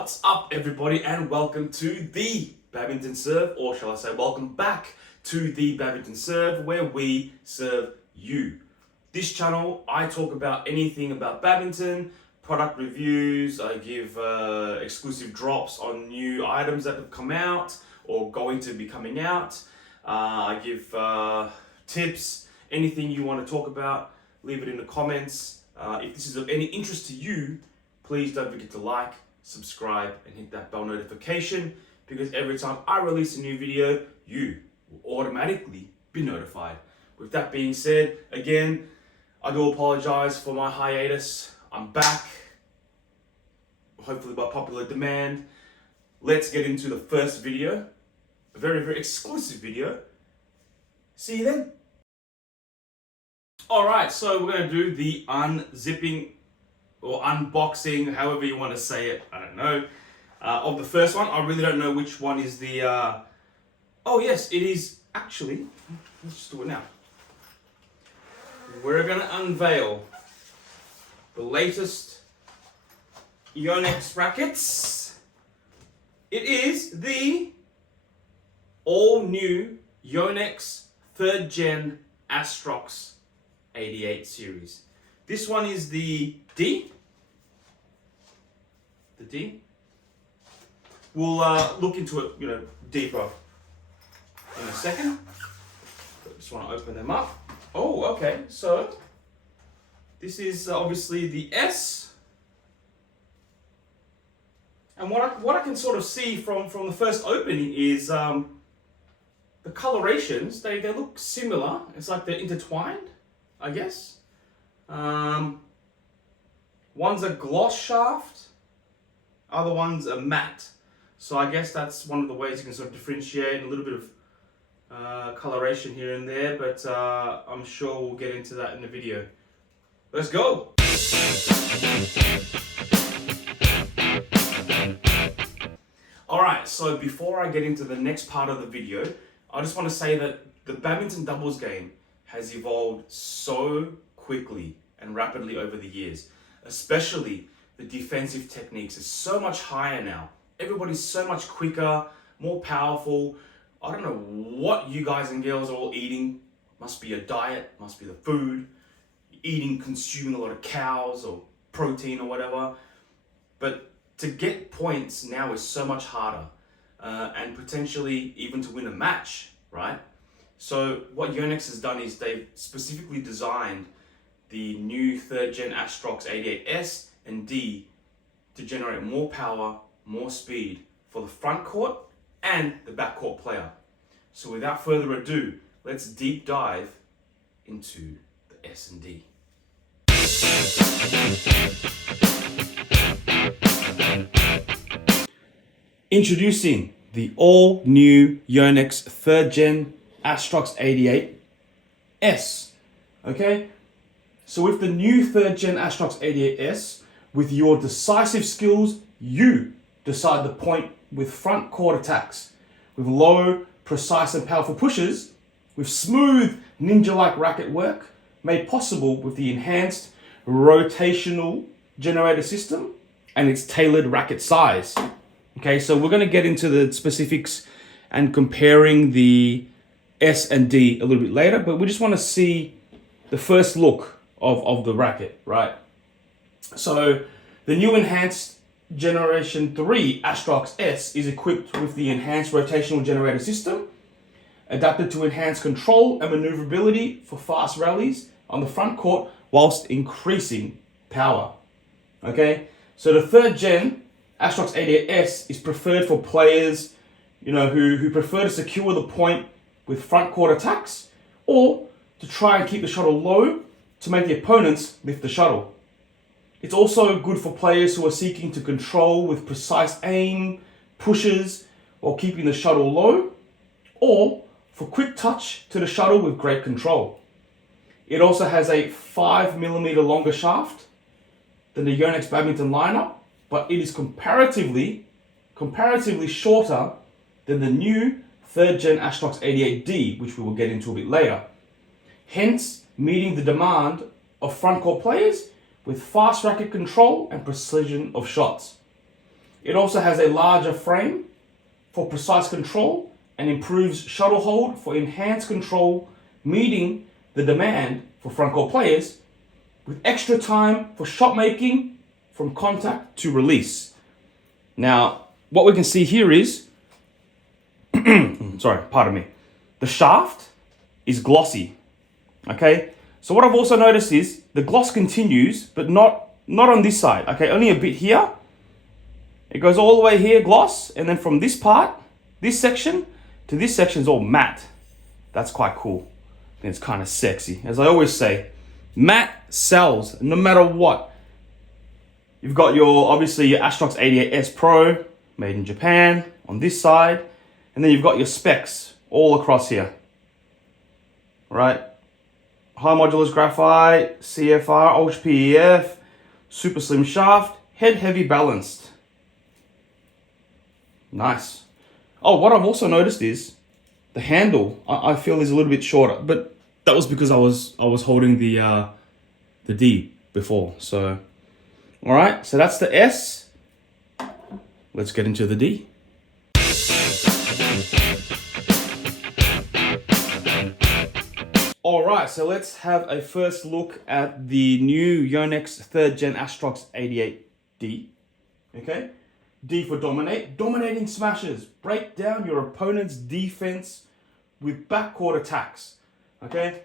What's up, everybody, and welcome to the Badminton Serve, or shall I say welcome back to the Badminton Serve, where we serve you. This channel, I talk about anything about badminton, product reviews, I give exclusive drops on new items that have come out or going to be coming out. I give tips, anything you want to talk about, leave it in the comments. If this is of any interest to you, please don't forget to like, subscribe, and hit that bell notification, because every time I release a new video, you will automatically be notified. With that being said, again, I do apologize for my hiatus. I'm back, hopefully by popular demand. Let's get into the first video, a very, very exclusive video. See you then. All right, so we're gonna do the unzipping or unboxing, however you want to say it, I don't know, of the first one. I really don't know which one is the, oh yes, it is actually, let's just do it now. We're gonna unveil the latest YONEX rackets. It is the all new YONEX 3rd Gen ASTROX 88 series. This one is the D. The D. We'll look into it, deeper in a second. I just want to open them up. Oh, okay. So this is obviously the S. And what I can sort of see from the first opening is the colorations. They look similar. It's like they're intertwined, I guess. One's a gloss shaft, other one's a matte. So I guess that's one of the ways you can sort of differentiate, a little bit of coloration here and there, but I'm sure we'll get into that in the video. Let's go! Alright, so before I get into the next part of the video, I just want to say that the badminton doubles game has evolved so quickly and rapidly over the years. Especially the defensive techniques is so much higher now. Everybody's so much quicker, more powerful. I don't know what you guys and girls are all eating. Must be a diet, must be the food. Eating, consuming a lot of cows or protein or whatever. But to get points now is so much harder. And potentially even to win a match, right? So what YONEX has done is they've specifically designed the new 3rd Gen ASTROX 88S and D to generate more power, more speed for the front court and the back court player. So without further ado, let's deep dive into the S and D. Introducing the all new YONEX 3rd Gen ASTROX 88S. Okay? So with the new 3rd Gen ASTROX 88S, with your decisive skills, you decide the point with front court attacks, with low, precise and powerful pushes, with smooth ninja-like racket work, made possible with the enhanced rotational generator system and its tailored racket size. Okay, so we're going to get into the specifics and comparing the S and D a little bit later, but we just want to see the first look of the racket, right? So the new enhanced Generation 3 ASTROX S is equipped with the enhanced rotational generator system, adapted to enhance control and maneuverability for fast rallies on the front court whilst increasing power. Okay, so the 3rd Gen ASTROX 88S is preferred for players, who prefer to secure the point with front court attacks, or to try and keep the shuttle low to make the opponents lift the shuttle. It's also good for players who are seeking to control with precise aim, pushes, while keeping the shuttle low, or for quick touch to the shuttle with great control. It also has a 5mm longer shaft than the YONEX badminton lineup, but it is comparatively shorter than the new 3rd Gen ASTROX 88D, which we will get into a bit later. Hence, meeting the demand of front court players with fast racket control and precision of shots. It also has a larger frame for precise control and improves shuttle hold for enhanced control, meeting the demand for front court players with extra time for shot making from contact to release. Now, what we can see here is, sorry, pardon me, the shaft is glossy, okay? So what I've also noticed is the gloss continues, but not on this side, okay? Only a bit here. It goes all the way here, gloss, and then from this part, this section, to this section is all matte. That's quite cool. And it's kind of sexy. As I always say, matte sells no matter what. You've got obviously your ASTROX 88S Pro, made in Japan, on this side. And then you've got your specs all across here. Right? High modulus graphite, CFR, ultra PEF, super slim shaft, head heavy balanced. Nice. Oh, what I've also noticed is the handle, I feel, is a little bit shorter, but that was because I was holding the D before. So, all right, so that's the S. Let's get into the D. All right, so let's have a first look at the new Yonex 3rd Gen ASTROX 88D. Okay. D for dominate. Dominating smashes. Break down your opponent's defense with backcourt attacks. Okay?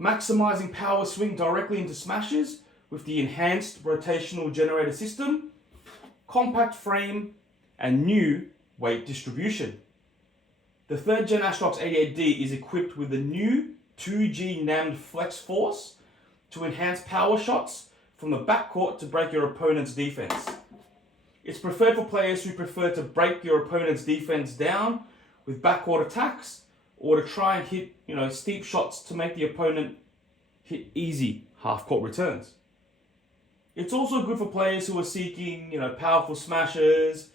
Maximizing power swing directly into smashes with the enhanced rotational generator system, compact frame, and new weight distribution. The 3rd Gen ASTROX 88D is equipped with the new 2G NAMD flex force to enhance power shots from the backcourt to break your opponent's defense. It's preferred for players who prefer to break your opponent's defense down with backcourt attacks or to try and hit, steep shots to make the opponent hit easy half-court returns. It's also good for players who are seeking, powerful smashes,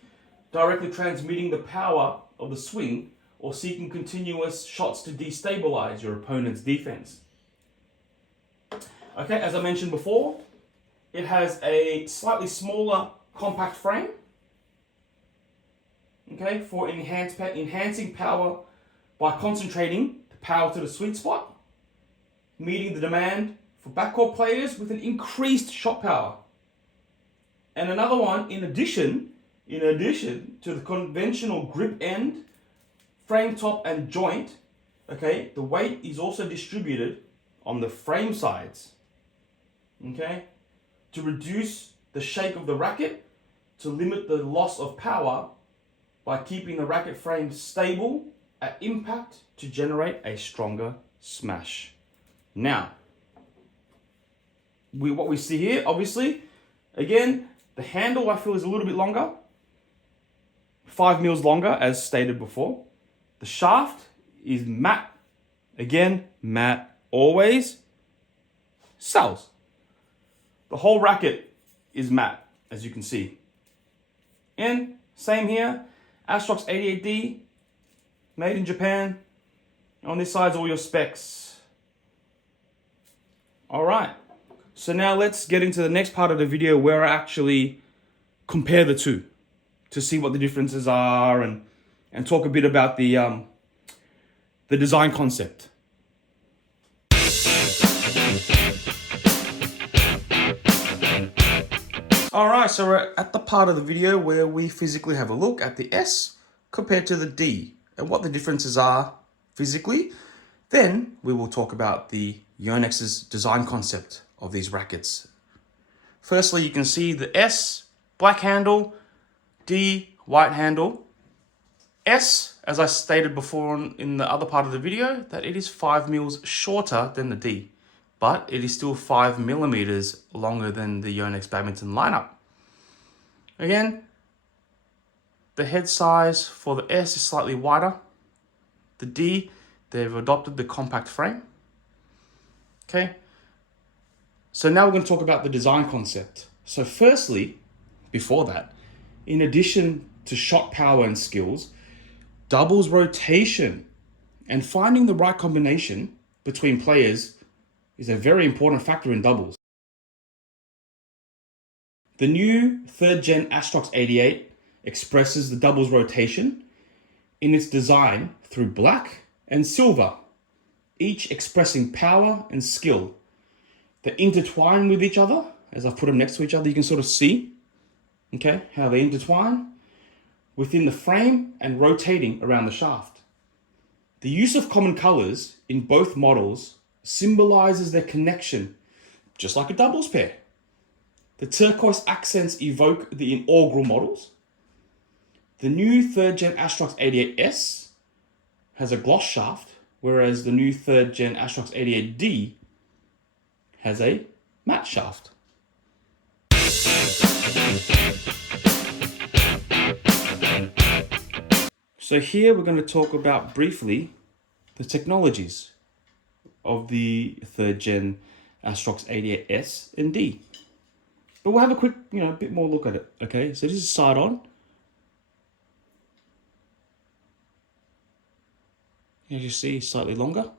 directly transmitting the power of the swing, or seeking continuous shots to destabilize your opponent's defense. Okay, as I mentioned before, it has a slightly smaller compact frame, okay, for enhancing power by concentrating the power to the sweet spot, meeting the demand for backcourt players with an increased shot power. And another one, in addition to the conventional grip end, frame top and joint, okay, the weight is also distributed on the frame sides, okay, to reduce the shake of the racket, to limit the loss of power by keeping the racket frame stable at impact to generate a stronger smash. Now, what we see here, obviously, again, the handle I feel is a little bit longer, 5 mils longer as stated before. The shaft is matte, again, matte always, sells. The whole racket is matte, as you can see. And same here, ASTROX 88D, made in Japan. On this side's all your specs. All right, so now let's get into the next part of the video where I actually compare the two to see what the differences are and talk a bit about the design concept. Alright, so we're at the part of the video where we physically have a look at the S compared to the D and what the differences are physically. Then we will talk about the Yonex's design concept of these rackets. Firstly, you can see the S, black handle, D, white handle. S, as I stated before in the other part of the video, that it is 5 mils shorter than the D, but it is still 5 millimeters longer than the Yonex badminton lineup. Again, the head size for the S is slightly wider. The D, they've adopted the compact frame. Okay, so now we're going to talk about the design concept. So firstly, before that, in addition to shot power and skills, doubles rotation and finding the right combination between players is a very important factor in doubles. The new 3rd Gen ASTROX 88 expresses the doubles rotation in its design through black and silver, each expressing power and skill. They intertwine with each other. As I've put them next to each other, you can sort of see, okay, how they intertwine within the frame and rotating around the shaft. The use of common colors in both models symbolizes their connection, just like a doubles pair. The turquoise accents evoke the inaugural models. The new 3rd Gen ASTROX 88S has a gloss shaft, whereas the new 3rd Gen ASTROX 88D has a matte shaft. So here we're going to talk about briefly the technologies of the 3rd Gen ASTROX 88S and D. But we'll have a quick, bit more look at it, okay? So this is side on. As you see, slightly longer.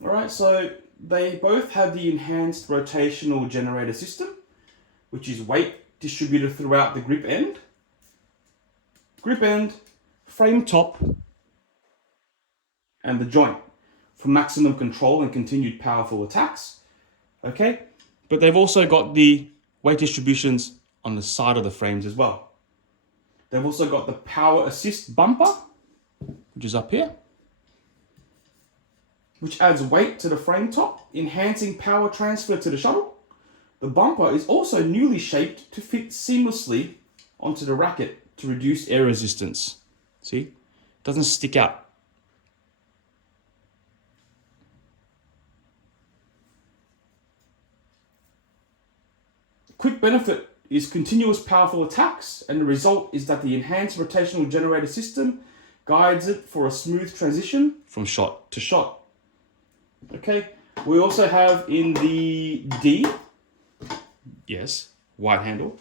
All right, so they both have the enhanced rotational generator system, which is weight distributed throughout the grip end, frame top, and the joint for maximum control and continued powerful attacks. Okay, but they've also got the weight distributions on the side of the frames as well. They've also got the power assist bumper, which is up here, which adds weight to the frame top, enhancing power transfer to the shuttle. The bumper is also newly shaped to fit seamlessly onto the racket to reduce air resistance. See, it doesn't stick out. Quick benefit is continuous powerful attacks, and the result is that the enhanced rotational generator system guides it for a smooth transition from shot to shot. Okay, we also have in the D, yes, wide handle,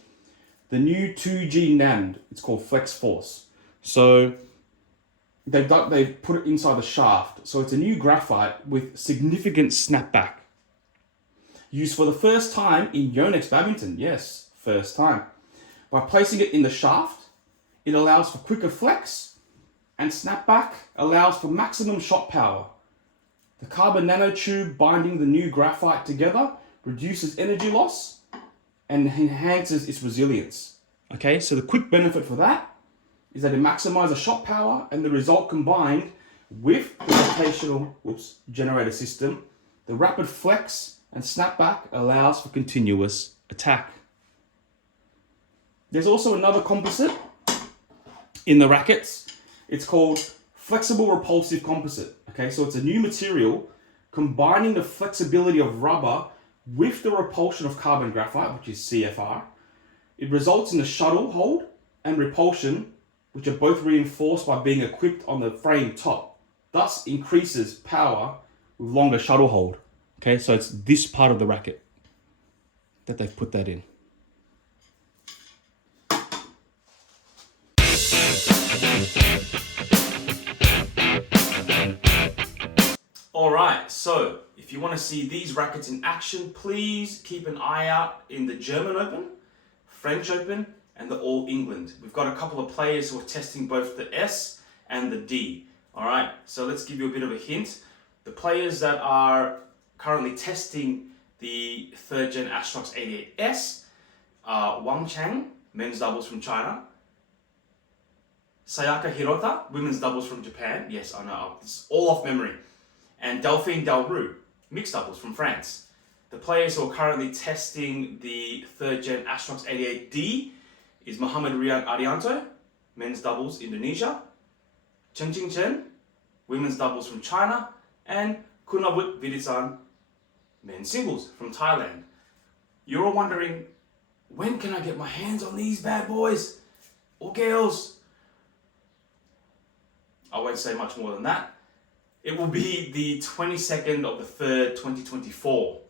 the new 2G NAND. It's called Flex Force. So they've put it inside the shaft. So it's a new graphite with significant snapback. Used for the first time in Yonex badminton. Yes, first time. By placing it in the shaft, it allows for quicker flex, and snapback allows for maximum shot power. The carbon nanotube binding the new graphite together reduces energy loss and enhances its resilience. Okay, so the quick benefit for that is that it maximizes shot power, and the result combined with the rotational generator system, the rapid flex and snapback allows for continuous attack. There's also another composite in the rackets. It's called flexible repulsive composite. Okay, so it's a new material combining the flexibility of rubber with the repulsion of carbon graphite, which is CFR. It results in a shuttle hold and repulsion, which are both reinforced by being equipped on the frame top, thus increases power with longer shuttle hold. Okay, so it's this part of the racket that they've put that in. Alright, so if you want to see these rackets in action, please keep an eye out in the German Open, French Open, and the All England. We've got a couple of players who are testing both the S and the D. Alright, so let's give you a bit of a hint. The players that are currently testing the 3rd Gen ASTROX 88S are Wang Chang, men's doubles from China, Sayaka Hirota, women's doubles from Japan. Yes, I know, this is all off memory. And Delphine Delroux, mixed doubles from France. The players who are currently testing the 3rd Gen ASTROX 88D is Mohamed Rian Arianto, men's doubles Indonesia, Chen Qingchen, women's doubles from China, and Kunawut Vidisan, men's singles from Thailand. You're all wondering, when can I get my hands on these bad boys or girls? I won't say much more than that. It will be the 22nd of the 3rd, 2024.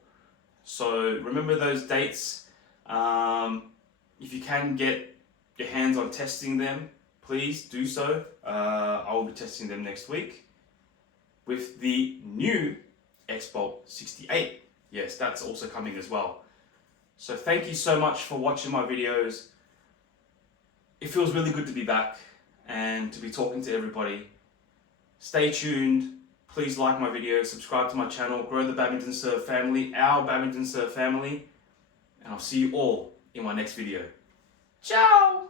So remember those dates. If you can get your hands on testing them, please do so. I will be testing them next week with the new X-Bolt 68. yes, that's also coming as well. So thank you so much for watching my videos. It feels really good to be back and to be talking to everybody. Stay tuned. Please like my videos, subscribe to my channel, grow the Badminton Serve family, our Badminton Serve family, and I'll see you all in my next video. Ciao!